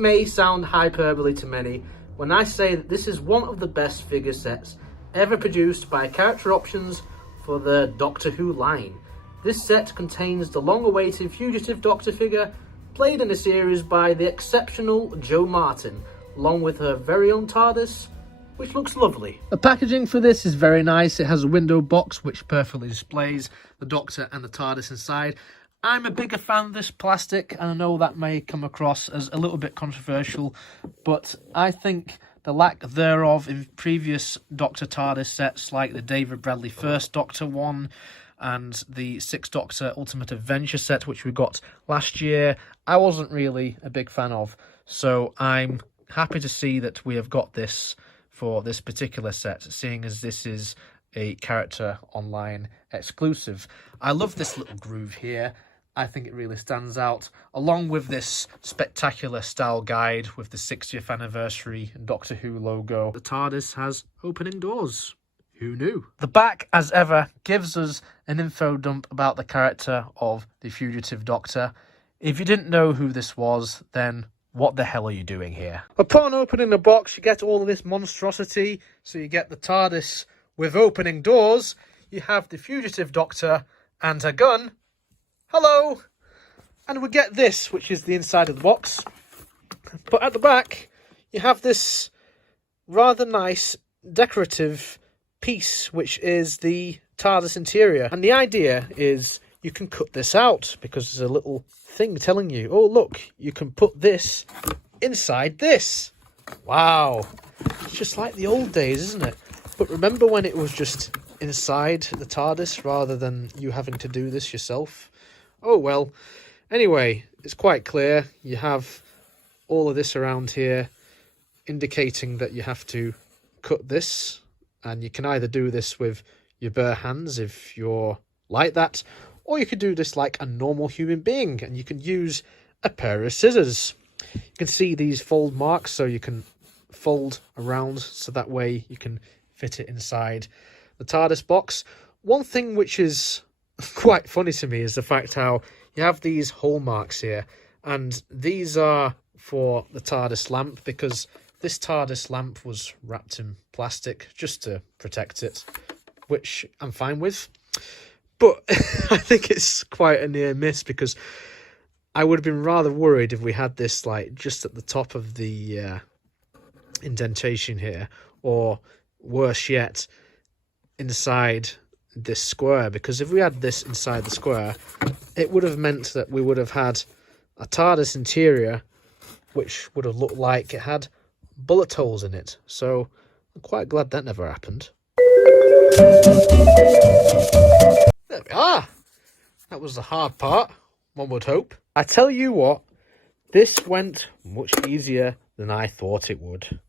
may sound hyperbole to many when I say that this is one of the best figure sets ever produced by Chracter Options for the Doctor Who line. This set contains the long-awaited Fugitive Doctor figure, played in the series by the exceptional Jo Martin, along with her very own TARDIS, which looks lovely. The packaging for this is very nice. It has a window box which perfectly displays the Doctor and the TARDIS inside. I'm a bigger fan of this plastic, and I know that may come across as a little bit controversial, but I think the lack thereof in previous Doctor TARDIS sets, like the David Bradley First Doctor one and the Sixth Doctor Ultimate Adventure set, which we got last year, I wasn't really a big fan of. So I'm happy to see that we have got this for this particular set, seeing as this is a Chracter Online exclusive. I love this little groove here. I think it really stands out, along with this spectacular style guide with the 60th anniversary Doctor Who logo. The TARDIS has opening doors. Who knew? The back, as ever, gives us an info dump about the character of the Fugitive Doctor. If you didn't know who this was, then what the hell are you doing here? Upon opening the box, you get all of this monstrosity. So you get the TARDIS with opening doors. You have the Fugitive Doctor and a gun. Hello! And we get this, which is the inside of the box. But at the back, you have this rather nice decorative piece, which is the TARDIS interior. And the idea is you can cut this out because there's a little thing telling you, oh look, you can put this inside this. Wow. It's just like the old days, isn't it? But remember when it was just inside the TARDIS rather than you having to do this yourself? Oh well. Anyway, it's quite clear. You have all of this around here indicating that you have to cut this, and you can either do this with your bare hands if you're like that, or you could do this like a normal human being, and you can use a pair of scissors. You can see these fold marks, so you can fold around so that way you can fit it inside the TARDIS box. One thing which is quite funny to me is the fact how you have these hole marks here, and these are for the TARDIS lamp, because this TARDIS lamp was wrapped in plastic just to protect it, which I'm fine with. But I think it's quite a near miss, because I would have been rather worried if we had this like just at the top of the indentation here, or worse yet, inside this square, because if we had this inside the square, it would have meant that we would have had a TARDIS interior which would have looked like it had bullet holes in it. So I'm quite glad that never happened. There we are. That was the hard part, one would hope. I tell you what, this went much easier than I thought it would.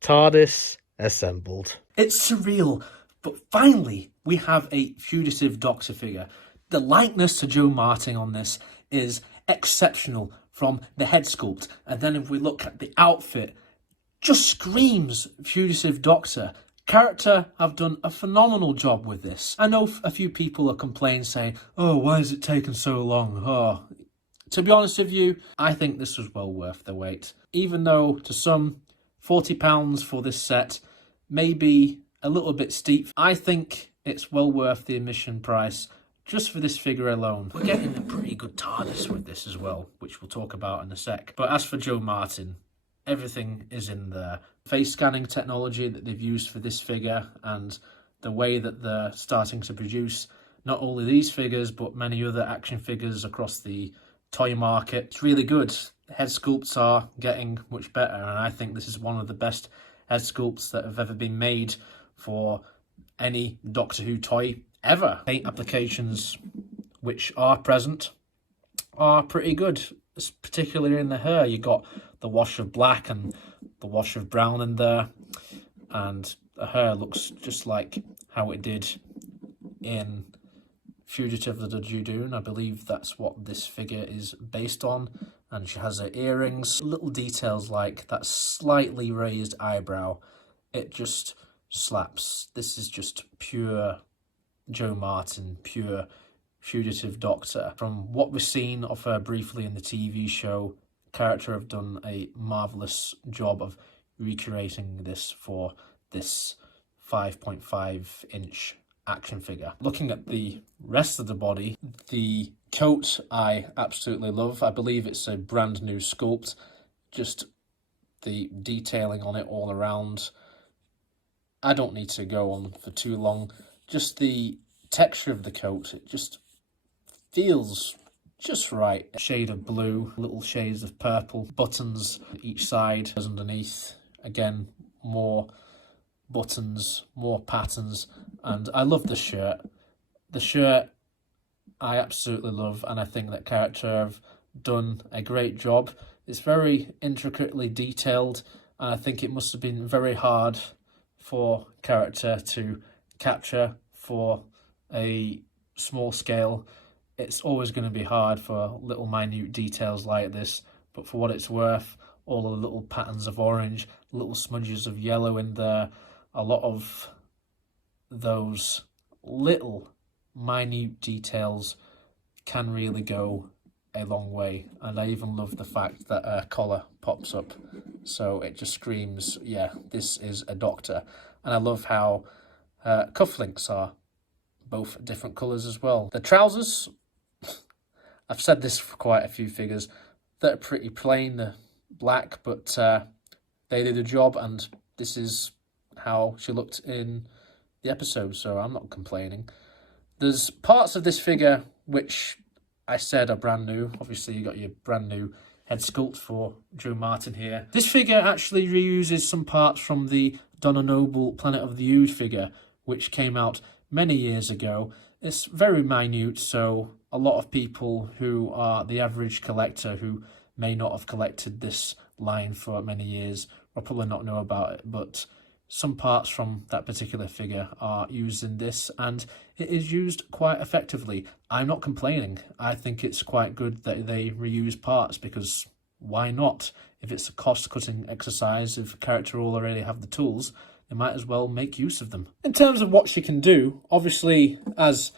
TARDIS assembled. It's surreal, but finally we have a Fugitive Doctor figure. The likeness to Jo Martin on this is exceptional from the head sculpt, and then if we look at the outfit, just screams Fugitive Doctor. Chracter have done a phenomenal job with this. I know a few people are complaining saying, oh, why has it taken so long? Oh, to be honest with you, I think this was well worth the wait. Even though to some, £40 for this set may be a little bit steep, I think it's well worth the admission price just for this figure alone. We're getting a pretty good TARDIS with this as well, which we'll talk about in a sec. But as for Jo Martin, everything is in there. Face scanning technology that they've used for this figure, and the way that they're starting to produce not only these figures but many other action figures across the toy market, it's really good. Head sculpts are getting much better, and I think this is one of the best head sculpts that have ever been made for any Doctor Who toy ever. Paint applications which are present are pretty good, particularly in the hair. You got the wash of black and the wash of brown in there, and the hair looks just like how it did in Fugitive of the Judoon. I believe that's what this figure is based on. And she has her earrings, little details like that slightly raised eyebrow. It just slaps. This is just pure Jo Martin, pure Fugitive Doctor. From what we've seen of her briefly in the TV show, Chracter have done a marvellous job of recreating this for this 5.5-inch action figure. Looking at the rest of the body, the coat I absolutely love. I believe it's a brand new sculpt. Just the detailing on it all around. I don't need to go on for too long. Just the texture of the coat, it just feels just right. A shade of blue, little shades of purple, buttons each side, as underneath. Again, more buttons, more patterns, and I love the shirt. The shirt I absolutely love, and I think that Chracter have done a great job. It's very intricately detailed, and I think it must have been very hard for Chracter to capture for a small scale. It's always going to be hard for little minute details like this, but for what it's worth, all the little patterns of orange, little smudges of yellow in there, a lot of those little minute details can really go a long way. And I even love the fact that a collar pops up, so it just screams, yeah, this is a Doctor. And I love how cufflinks are both different colours as well. The trousers, I've said this for quite a few figures, they're pretty plain, they're black, but they did a job, and this is how she looked in the episode, so I'm not complaining. There's parts of this figure which I said are brand new. Obviously, you got your brand new head sculpt for Joe Martin here. This figure actually reuses some parts from the Donna Noble Planet of the Ood figure, which came out many years ago. It's very minute, so a lot of people who are the average collector who may not have collected this line for many years will probably not know about it, but some parts from that particular figure are used in this, and it is used quite effectively. I'm not complaining. I think it's quite good that they reuse parts, because why not? If it's a cost-cutting exercise, if a character already have the tools, they might as well make use of them. In terms of what she can do, obviously, as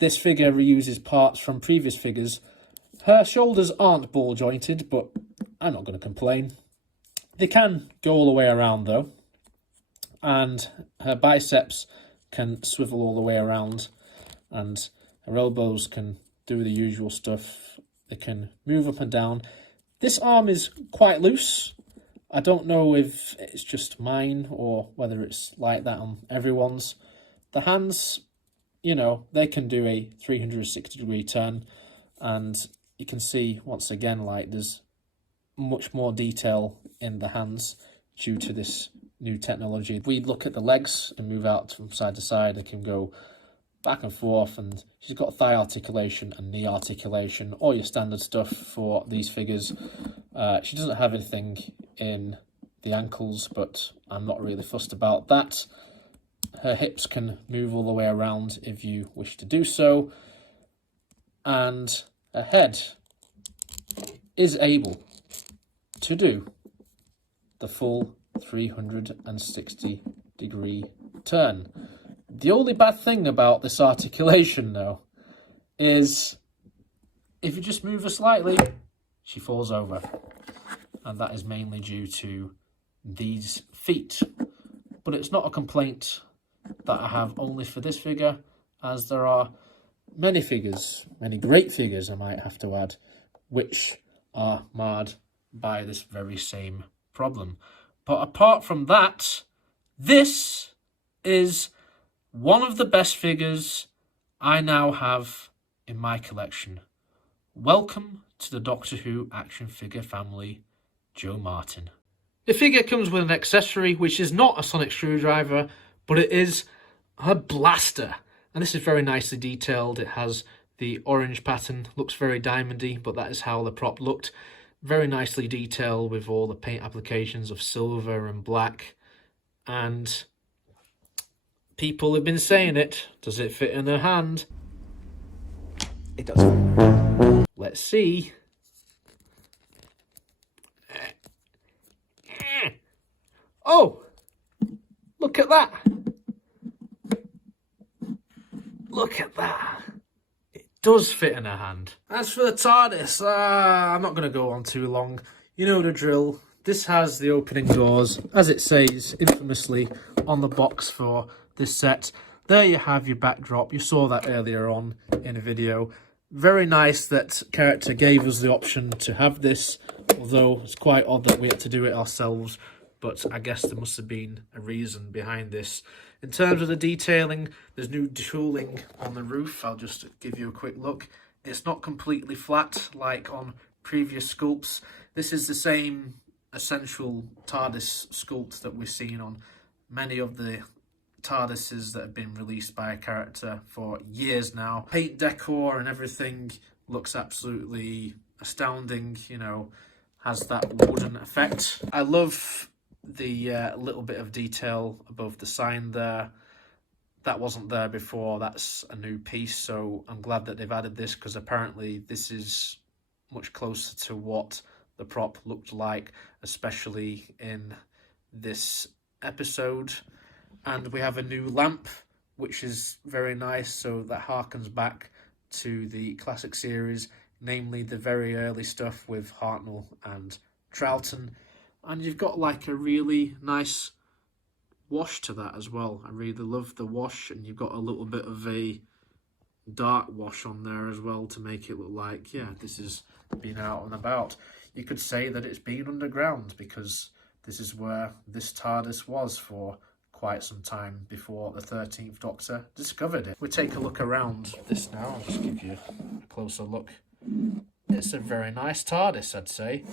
this figure reuses parts from previous figures, her shoulders aren't ball-jointed, but I'm not going to complain. They can go all the way around, though. And her biceps can swivel all the way around, and her elbows can do the usual stuff. They can move up and down. This arm is quite loose. I don't know if it's just mine or whether it's like that on everyone's. The hands, you know, they can do a 360-degree turn, and you can see once again, like, there's much more detail in the hands due to this new technology. If we look at the legs and move out from side to side, they can go back and forth, and she's got thigh articulation and knee articulation, all your standard stuff for these figures. She doesn't have anything in the ankles, but I'm not really fussed about that. Her hips can move all the way around if you wish to do so, and her head is able to do the full 360-degree turn. The only bad thing about this articulation, though, is if you just move her slightly, she falls over. And that is mainly due to these feet. But it's not a complaint that I have only for this figure, as there are many figures, many great figures I might have to add, which are marred by this very same problem. But apart from that, this is one of the best figures I now have in my collection. Welcome to the Doctor Who action figure family, Joe Martin. The figure comes with an accessory which is not a sonic screwdriver, but it is her blaster. And this is very nicely detailed. It has the orange pattern, looks very diamondy, but that is how the prop looked. Very nicely detailed with all the paint applications of silver and black. And people have been saying it. Does it fit in her hand? It does. Let's see. Oh! Look at that! Look at that! It does fit in her hand. As for the TARDIS, I'm not going to go on too long. You know the drill. This has the opening doors, as it says infamously on the box for this set. There you have your backdrop. You saw that earlier on in a video. Very nice that Chracter gave us the option to have this, although it's quite odd that we had to do it ourselves, but I guess there must have been a reason behind this. In terms of the detailing, there's new tooling on the roof. I'll just give you a quick look. It's not completely flat like on previous sculpts. This is the same essential TARDIS sculpt that we've seen on many of the TARDISes that have been released by a Chracter for years now. Paint decor and everything looks absolutely astounding, you know, has that wooden effect. I love the little bit of detail above the sign there. That wasn't there before. That's a new piece, so I'm glad that they've added this, because apparently this is much closer to what the prop looked like, especially in this episode. And we have a new lamp, which is very nice, so that harkens back to the classic series, namely the very early stuff with Hartnell and Troughton. And you've got like a really nice wash to that as well. I really love the wash, and you've got a little bit of a dark wash on there as well to make it look like, yeah, this has been out and about. You could say that it's been underground, because this is where this TARDIS was for quite some time before the 13th Doctor discovered it. We take a look around this now. I'll just give you a closer look. It's a very nice TARDIS, I'd say.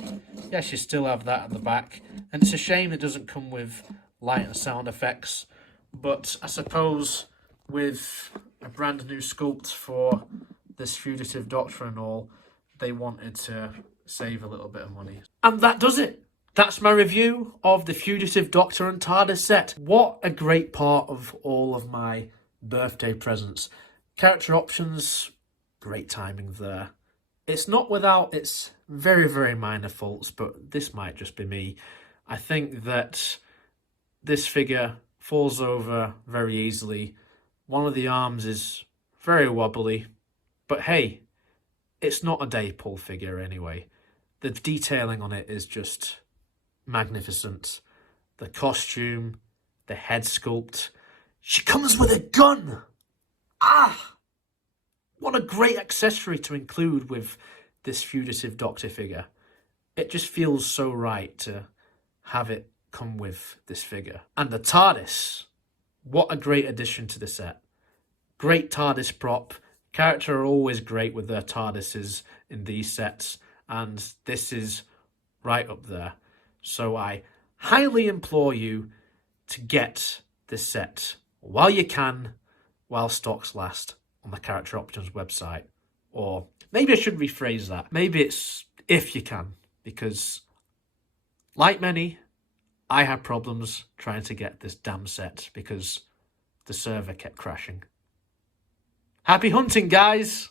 Yes, you still have that at the back, and it's a shame it doesn't come with light and sound effects, but I suppose with a brand new sculpt for this Fugitive Doctor and all, they wanted to save a little bit of money. And that does it. That's my review of the Fugitive Doctor and TARDIS set. What a great part of all of my birthday presents. Chracter Options, great timing there. It's not without its very, very minor faults, but this might just be me. I think that this figure falls over very easily. One of the arms is very wobbly, but hey, it's not a day pull figure anyway. The detailing on it is just magnificent. The costume, the head sculpt. She comes with a gun! Ah! What a great accessory to include with this Fugitive Doctor figure. It just feels so right to have it come with this figure. And the TARDIS. What a great addition to the set. Great TARDIS prop. Chracter are always great with their TARDISes in these sets, and this is right up there. So I highly implore you to get this set while you can, while stocks last, on the Chracter Options website. Or maybe I should rephrase that. Maybe it's if you can, because like many, I had problems trying to get this damn set because the server kept crashing. Happy hunting, guys!